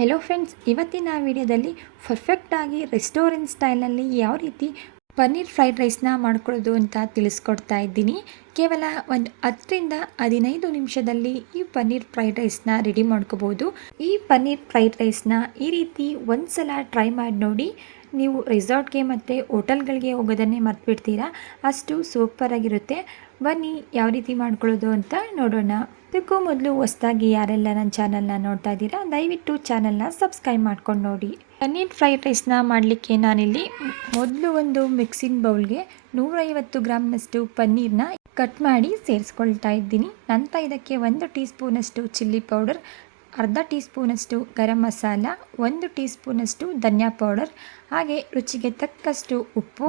Hello friends, ಇವತ್ತಿನ ವಿಡಿಯೋದಲ್ಲಿ ಪರ್ಫೆಕ್ಟಾಗಿ ರೆಸ್ಟೋರೆಂಟ್ ಸ್ಟೈಲ್ನಲ್ಲಿ ಯಾವ ರೀತಿ ಪನ್ನೀರ್ ಫ್ರೈಡ್ ರೈಸ್ನ ಮಾಡ್ಕೊಳ್ಳೋದು ಅಂತ ತಿಳಿಸ್ಕೊಡ್ತಾ ಇದ್ದೀನಿ. ಕೇವಲ ಒಂದು 10-15 ನಿಮಿಷದಲ್ಲಿ ಈ ಪನ್ನೀರ್ ಫ್ರೈಡ್ ರೈಸ್ನ ರೆಡಿ ಮಾಡ್ಕೋಬೋದು. ಈ ಪನ್ನೀರ್ ಫ್ರೈಡ್ ರೈಸ್ನ ಈ ರೀತಿ ಒಂದು ಸಲ ಟ್ರೈ ಮಾಡಿ ನೋಡಿ. ನೀವು ರೆಸಾರ್ಟ್ಗೆ ಮತ್ತು ಹೋಟೆಲ್ಗಳಿಗೆ ಹೋಗೋದನ್ನೇ ಮರ್ತ್ಬಿಡ್ತೀರಾ, ಅಷ್ಟು ಸೂಪರಾಗಿರುತ್ತೆ. ಬನ್ನಿ ಯಾವ ರೀತಿ ಮಾಡ್ಕೊಳ್ಳೋದು ಅಂತ ನೋಡೋಣ. ಅದಕ್ಕೂ ಮೊದಲು ಹೊಸದಾಗಿ ಯಾರೆಲ್ಲ ನನ್ನ ಚಾನಲ್ನ ನೋಡ್ತಾ ಇದ್ದೀರಾ, ದಯವಿಟ್ಟು ಚಾನಲ್ನ ಸಬ್ಸ್ಕ್ರೈಬ್ ಮಾಡ್ಕೊಂಡು ನೋಡಿ. ಪನ್ನೀರ್ ಫ್ರೈಡ್ ರೈಸ್ನ ಮಾಡಲಿಕ್ಕೆ ನಾನಿಲ್ಲಿ ಮೊದಲು ಒಂದು ಮಿಕ್ಸಿಂಗ್ ಬೌಲ್ಗೆ 150 ಗ್ರಾಮ್ನಷ್ಟು ಪನ್ನೀರ್ನ ಕಟ್ ಮಾಡಿ ಸೇರಿಸ್ಕೊಳ್ತಾ ಇದ್ದೀನಿ. ನಂತರ ಇದಕ್ಕೆ 1 ಟೀ ಸ್ಪೂನಷ್ಟು ಚಿಲ್ಲಿ ಪೌಡರ್, ಅರ್ಧ ಟೀ ಸ್ಪೂನಷ್ಟು ಗರಂ ಮಸಾಲ, 1 ಟೀ ಸ್ಪೂನಷ್ಟು ಧನಿಯಾ ಪೌಡರ್, ಹಾಗೆ ರುಚಿಗೆ ತಕ್ಕಷ್ಟು ಉಪ್ಪು,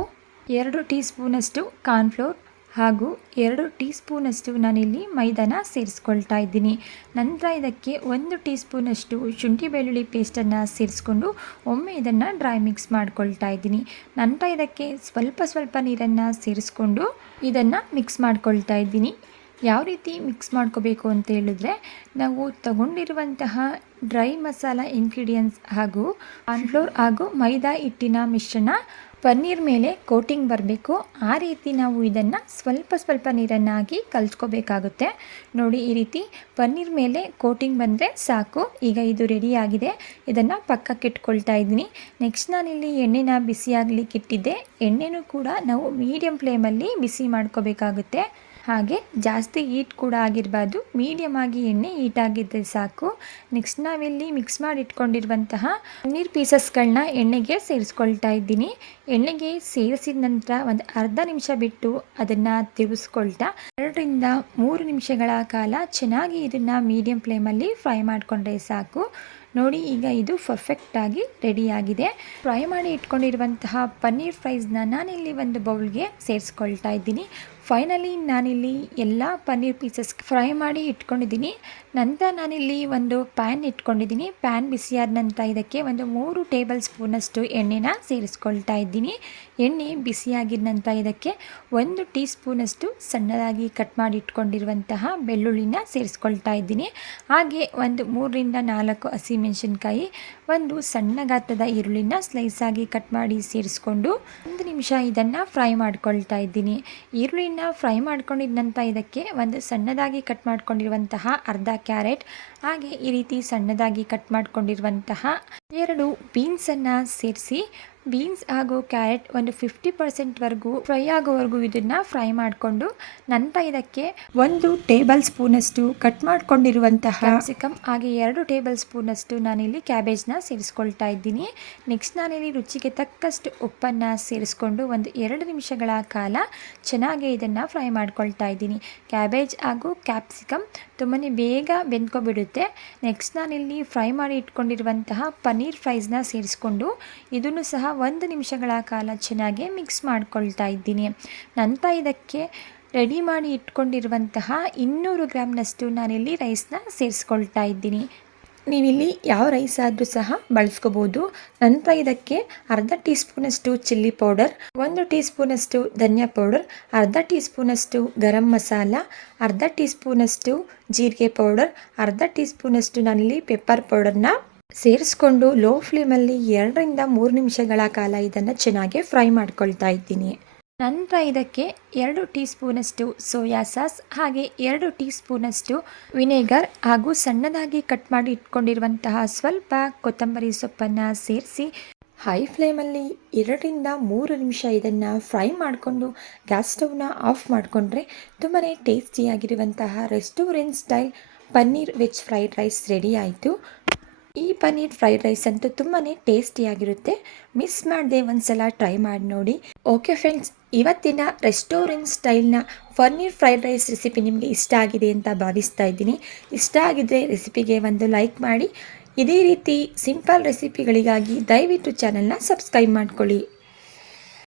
2 ಟೀ ಸ್ಪೂನಷ್ಟು ಕಾರ್ನ್ಫ್ಲೋರ್ ಹಾಗೂ 2 ಟೀ ಸ್ಪೂನಷ್ಟು ನಾನಿಲ್ಲಿ ಮೈದಾನ ಸೇರಿಸ್ಕೊಳ್ತಾ ಇದ್ದೀನಿ. ನಂತರ ಇದಕ್ಕೆ 1 ಟೀ ಸ್ಪೂನಷ್ಟು ಶುಂಠಿ ಬೆಳ್ಳುಳ್ಳಿ ಪೇಸ್ಟನ್ನು ಸೇರಿಸ್ಕೊಂಡು ಒಮ್ಮೆ ಇದನ್ನು ಡ್ರೈ ಮಿಕ್ಸ್ ಮಾಡ್ಕೊಳ್ತಾ ಇದ್ದೀನಿ. ನಂತರ ಇದಕ್ಕೆ ಸ್ವಲ್ಪ ನೀರನ್ನು ಸೇರಿಸ್ಕೊಂಡು ಇದನ್ನು ಮಿಕ್ಸ್ ಮಾಡ್ಕೊಳ್ತಾ ಇದ್ದೀನಿ. ಯಾವ ರೀತಿ ಮಿಕ್ಸ್ ಮಾಡ್ಕೋಬೇಕು ಅಂತ ಹೇಳಿದ್ರೆ, ನಾವು ತಗೊಂಡಿರುವಂತಹ ಡ್ರೈ ಮಸಾಲ ಇಂಗ್ರೀಡಿಯೆಂಟ್ಸ್ ಹಾಗೂ ಕಾರ್ನ್ಫ್ಲೋರ್ ಹಾಗೂ ಮೈದಾ ಹಿಟ್ಟಿನ ಮಿಶ್ರಣ ಪನ್ನೀರ್ ಮೇಲೆ ಕೋಟಿಂಗ್ ಬರಬೇಕು. ಆ ರೀತಿ ನಾವು ಇದನ್ನು ಸ್ವಲ್ಪ ನೀರನ್ನು ಹಾಕಿ ಕಲಿಸ್ಕೋಬೇಕಾಗುತ್ತೆ. ನೋಡಿ, ಈ ರೀತಿ ಪನ್ನೀರ್ ಮೇಲೆ ಕೋಟಿಂಗ್ ಬಂದರೆ ಸಾಕು. ಈಗ ಇದು ರೆಡಿಯಾಗಿದೆ. ಇದನ್ನು ಪಕ್ಕಕ್ಕೆ ಇಟ್ಕೊಳ್ತಾ ಇದ್ದೀನಿ. ನೆಕ್ಸ್ಟ್ ನಾನಿಲ್ಲಿ ಎಣ್ಣೆನ ಬಿಸಿ ಆಗಲಿಕ್ಕೆ ಇಟ್ಟಿದ್ದೆ. ಎಣ್ಣೆನೂ ಕೂಡ ನಾವು ಮೀಡಿಯಮ್ ಫ್ಲೇಮಲ್ಲಿ ಬಿಸಿ ಮಾಡ್ಕೋಬೇಕಾಗುತ್ತೆ. ಹಾಗೆ ಜಾಸ್ತಿ ಹೀಟ್ ಕೂಡ ಆಗಿರಬಾರ್ದು, ಮೀಡಿಯಮ್ ಆಗಿ ಎಣ್ಣೆ ಹೀಟ್ ಆಗಿದ್ದರೆ ಸಾಕು. ನೆಕ್ಸ್ಟ್ ನಾವಿಲ್ಲಿ ಮಿಕ್ಸ್ ಮಾಡಿ ಇಟ್ಕೊಂಡಿರುವಂತಹ ಪನ್ನೀರ್ ಪೀಸಸ್ಗಳನ್ನ ಎಣ್ಣೆಗೆ ಸೇರಿಸ್ಕೊಳ್ತಾ ಇದ್ದೀನಿ. ಎಣ್ಣೆಗೆ ಸೇರಿಸಿದ ನಂತರ ಒಂದು ಅರ್ಧ ನಿಮಿಷ ಬಿಟ್ಟು ಅದನ್ನು ತಿರುಗಿಸ್ಕೊಳ್ತಾ 2-3 ನಿಮಿಷಗಳ ಕಾಲ ಚೆನ್ನಾಗಿ ಇದನ್ನು ಮೀಡಿಯಮ್ ಫ್ಲೇಮಲ್ಲಿ ಫ್ರೈ ಮಾಡಿಕೊಂಡ್ರೆ ಸಾಕು. ನೋಡಿ, ಈಗ ಇದು ಪರ್ಫೆಕ್ಟಾಗಿ ರೆಡಿಯಾಗಿದೆ. ಫ್ರೈ ಮಾಡಿ ಇಟ್ಕೊಂಡಿರುವಂತಹ ಪನ್ನೀರ್ ಫ್ರೈಸ್ನ ನಾನಿಲ್ಲಿ ಒಂದು ಬೌಲ್ಗೆ ಸೇರಿಸ್ಕೊಳ್ತಾ ಇದ್ದೀನಿ. ಫೈನಲಿ ನಾನಿಲ್ಲಿ ಎಲ್ಲ ಪನ್ನೀರ್ ಪೀಸಸ್ ಫ್ರೈ ಮಾಡಿ ಇಟ್ಕೊಂಡಿದ್ದೀನಿ. ನಂತರ ನಾನಿಲ್ಲಿ ಒಂದು ಪ್ಯಾನ್ ಇಟ್ಕೊಂಡಿದ್ದೀನಿ. ಪ್ಯಾನ್ ಬಿಸಿಯಾದ ನಂತರ ಇದಕ್ಕೆ ಒಂದು 3 ಟೇಬಲ್ ಸ್ಪೂನಷ್ಟು ಎಣ್ಣೆನ ಸೇರಿಸ್ಕೊಳ್ತಾ ಇದ್ದೀನಿ. ಎಣ್ಣೆ ಬಿಸಿಯಾಗಿದ ನಂತರ ಇದಕ್ಕೆ 1 ಟೀ ಸ್ಪೂನಷ್ಟು ಸಣ್ಣದಾಗಿ ಕಟ್ ಮಾಡಿ ಇಟ್ಕೊಂಡಿರುವಂತಹ ಬೆಳ್ಳುಳ್ಳಿನ ಸೇರಿಸ್ಕೊಳ್ತಾ ಇದ್ದೀನಿ. ಹಾಗೆ ಒಂದು 3-4 ಹಸಿಮೆಣಸಿನ್ಕಾಯಿ, ಒಂದು ಸಣ್ಣ ಗಾತ್ರದ ಈರುಳ್ಳಿನ ಸ್ಲೈಸಾಗಿ ಕಟ್ ಮಾಡಿ ಸೇರಿಸ್ಕೊಂಡು 1 ನಿಮಿಷ ಇದನ್ನು ಫ್ರೈ ಮಾಡ್ಕೊಳ್ತಾ ಇದ್ದೀನಿ. ಈರುಳ್ಳಿನ ಫ್ರೈ ಮಾಡ್ಕೊಂಡಿದ ನಂತರ ಇದಕ್ಕೆ ಒಂದು ಸಣ್ಣದಾಗಿ ಕಟ್ ಮಾಡ್ಕೊಂಡಿರುವಂತಹ ಅರ್ಧ ಕ್ಯಾರೆಟ್, ಹಾಗೆ ಈ ರೀತಿ ಸಣ್ಣದಾಗಿ ಕಟ್ ಮಾಡ್ಕೊಂಡಿರುವಂತಹ 2 ಬೀನ್ಸನ್ನು ಸೇರಿಸಿ ಬೀನ್ಸ್ ಹಾಗೂ ಕ್ಯಾರೆಟ್ ಒಂದು 50% ಫ್ರೈ ಆಗೋವರೆಗೂ ಇದನ್ನು ಫ್ರೈ ಮಾಡಿಕೊಂಡು ನಂತರ ಇದಕ್ಕೆ 1 ಟೇಬಲ್ ಸ್ಪೂನಷ್ಟು ಕಟ್ ಮಾಡ್ಕೊಂಡಿರುವಂತಹ ಕ್ಯಾಪ್ಸಿಕಮ್ ಹಾಗೆ 2 ಟೇಬಲ್ ಸ್ಪೂನಷ್ಟು ನಾನಿಲ್ಲಿ ಕ್ಯಾಬೇಜ್ನ ಸೇರಿಸ್ಕೊಳ್ತಾ ಇದ್ದೀನಿ. ನೆಕ್ಸ್ಟ್ ನಾನಿಲ್ಲಿ ರುಚಿಗೆ ತಕ್ಕಷ್ಟು ಉಪ್ಪನ್ನು ಸೇರಿಸ್ಕೊಂಡು ಒಂದು 2 ನಿಮಿಷಗಳ ಕಾಲ ಚೆನ್ನಾಗಿ ಇದನ್ನು ಫ್ರೈ ಮಾಡ್ಕೊಳ್ತಾ ಇದ್ದೀನಿ. ಕ್ಯಾಬೇಜ್ ಹಾಗೂ ಕ್ಯಾಪ್ಸಿಕಮ್ ತುಂಬಾ ಬೇಗ ಬೆಂದ್ಕೊಬಿಡುತ್ತೆ. ನೆಕ್ಸ್ಟ್ ನಾನಿಲ್ಲಿ ಫ್ರೈ ಮಾಡಿ ಇಟ್ಕೊಂಡಿರುವಂತಹ ಪನ್ನೀರ್ ಫ್ರೈಸ್ನ ಸೇರಿಸ್ಕೊಂಡು ಇದನ್ನು ಸಹ 1 ನಿಮಿಷಗಳ ಕಾಲ ಚೆನ್ನಾಗಿ ಮಿಕ್ಸ್ ಮಾಡ್ಕೊಳ್ತಾ ಇದ್ದೀನಿ. ನಂತರ ಇದಕ್ಕೆ ರೆಡಿ ಮಾಡಿ ಇಟ್ಕೊಂಡಿರುವಂತಹ 200 ಗ್ರಾಮ್ನಷ್ಟು ನಾನಿಲ್ಲಿ ರೈಸ್ನ ಸೇರಿಸ್ಕೊಳ್ತಾ ಇದ್ದೀನಿ. ನೀವಿಲ್ಲಿ ಯಾವ ರೈಸ್ ಆದರೂ ಸಹ ಬಳಸ್ಕೋಬೋದು. ನಂತರ ಇದಕ್ಕೆ ಅರ್ಧ ಟೀ ಸ್ಪೂನಷ್ಟು ಚಿಲ್ಲಿ ಪೌಡರ್, 1 ಟೀ ಸ್ಪೂನಷ್ಟು ಧನಿಯಾ ಪೌಡರ್, ಅರ್ಧ ಟೀ ಸ್ಪೂನಷ್ಟು ಗರಂ ಮಸಾಲ, ಅರ್ಧ ಟೀ ಸ್ಪೂನಷ್ಟು ಜೀರಿಗೆ ಪೌಡರ್, ಅರ್ಧ ಟೀ ಸ್ಪೂನಷ್ಟು ನಾನಿಲ್ಲಿ ಪೆಪ್ಪರ್ ಪೌಡರ್ನ ಸೇರಿಸ್ಕೊಂಡು ಲೋ ಫ್ಲೇಮಲ್ಲಿ 2-3 ನಿಮಿಷಗಳ ಕಾಲ ಇದನ್ನು ಚೆನ್ನಾಗಿ ಫ್ರೈ ಮಾಡ್ಕೊಳ್ತಾ ಇದ್ದೀನಿ. ನಂತರ ಇದಕ್ಕೆ 2 ಟೀ ಸ್ಪೂನಷ್ಟು ಸೋಯಾ ಸಾಸ್ ಹಾಗೆ 2 ಟೀ ಸ್ಪೂನಷ್ಟು ವಿನೆಗರ್ ಹಾಗೂ ಸಣ್ಣದಾಗಿ ಕಟ್ ಮಾಡಿ ಇಟ್ಕೊಂಡಿರುವಂತಹ ಸ್ವಲ್ಪ ಕೊತ್ತಂಬರಿ ಸೊಪ್ಪನ್ನು ಸೇರಿಸಿ ಹೈ ಫ್ಲೇಮಲ್ಲಿ 2-3 ನಿಮಿಷ ಇದನ್ನು ಫ್ರೈ ಮಾಡಿಕೊಂಡು ಗ್ಯಾಸ್ ಸ್ಟವ್ನ ಆಫ್ ಮಾಡಿಕೊಂಡ್ರೆ ತುಂಬಾ ಟೇಸ್ಟಿಯಾಗಿರುವಂತಹ restaurant style paneer veg fried rice ready ಆಯಿತು. ಈ ಪನ್ನೀರ್ ಫ್ರೈಡ್ ರೈಸ್ ಅಂತೂ ತುಂಬಾ ಟೇಸ್ಟಿಯಾಗಿರುತ್ತೆ. ಮಿಸ್ ಮಾಡದೆ ಒಂದ್ಸಲ ಟ್ರೈ ಮಾಡಿ ನೋಡಿ. ಓಕೆ ಫ್ರೆಂಡ್ಸ್, ಇವತ್ತಿನ ರೆಸ್ಟೋರೆಂಟ್ ಸ್ಟೈಲ್ನ ಪನ್ನೀರ್ ಫ್ರೈಡ್ ರೈಸ್ ರೆಸಿಪಿ ನಿಮಗೆ ಇಷ್ಟ ಆಗಿದೆ ಅಂತ ಭಾವಿಸ್ತಾ ಇದ್ದೀನಿ. ಇಷ್ಟ ಆಗಿದ್ದರೆ ರೆಸಿಪಿಗೆ ಒಂದು ಲೈಕ್ ಮಾಡಿ. ಇದೇ ರೀತಿ ಸಿಂಪಲ್ ರೆಸಿಪಿಗಳಿಗಾಗಿ ದಯವಿಟ್ಟು ಚಾನಲ್ನ ಸಬ್ಸ್ಕ್ರೈಬ್ ಮಾಡ್ಕೊಳ್ಳಿ.